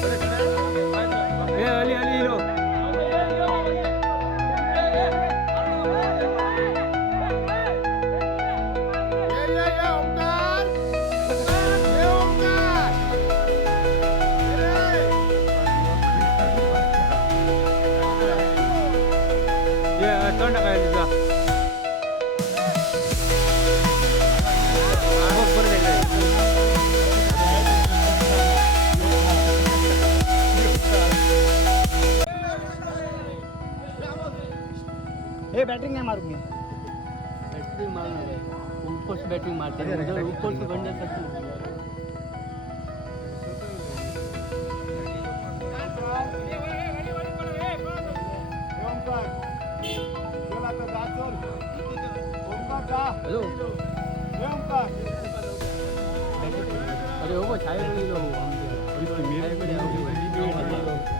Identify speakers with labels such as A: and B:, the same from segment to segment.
A: Ya, tahun
B: dah kaya juga. Batting नाही मारू मी
A: battery मारणार ऊपर बॅटरी मारते उधर ऊपर से बंद करते हॅलो अरे हो छायेकडे गेलो छायेकडे फकीर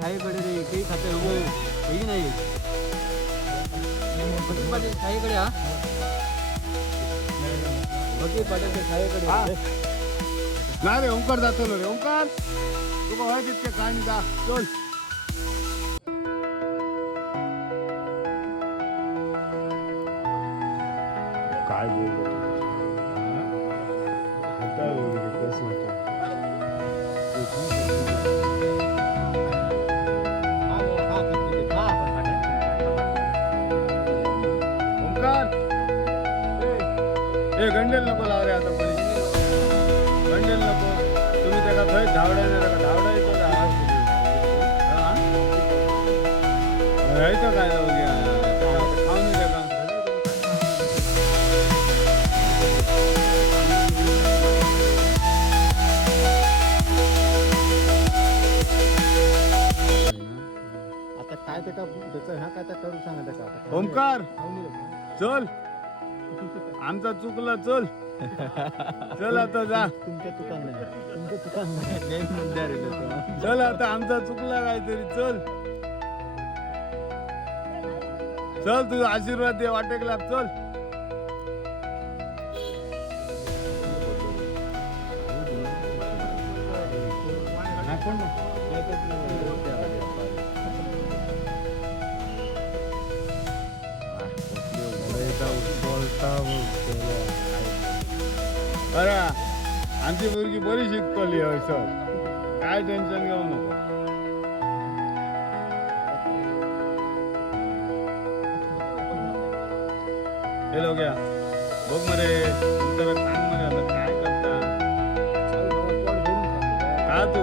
A: पाट्याच्या छायेकडे रे काही खाते हो काही नाही? फकीर पाट्याच्या छायेकडे हा? फकीर पाट्याच्या छायेकडे
C: नाही रे ओंकार जातो रे. ओंकार तुका व्हाय तितके काय नाही जा. चल. काय बोलतो काय कसं ए गंडेल नको लाव रे आता पहिले गंडेल नको. तुम्ही त्याला थंय धावडायला नका धावडायचं का हा? राहायचं काय जाऊ खाऊन द्या का?
B: आता काय त्याचं ह्या काय त्या करू सांगा त्याचा
C: ओंकार? चल! आमचा चुकला चल. चल आता जा.
B: तुमच्या दुकान नाही तुमचं दुकान नाही
C: चल आता आमचा चुकला काहीतरी चल. चल तुझा आशीर्वाद दे वाटेक लाग चल बरं आमची मुलगी बरी शिकतली असं काय टेन्शन घेऊ नको. हे लोक बघ मरे तुमच्याकडे सांग मरे आता काय करता? का तू.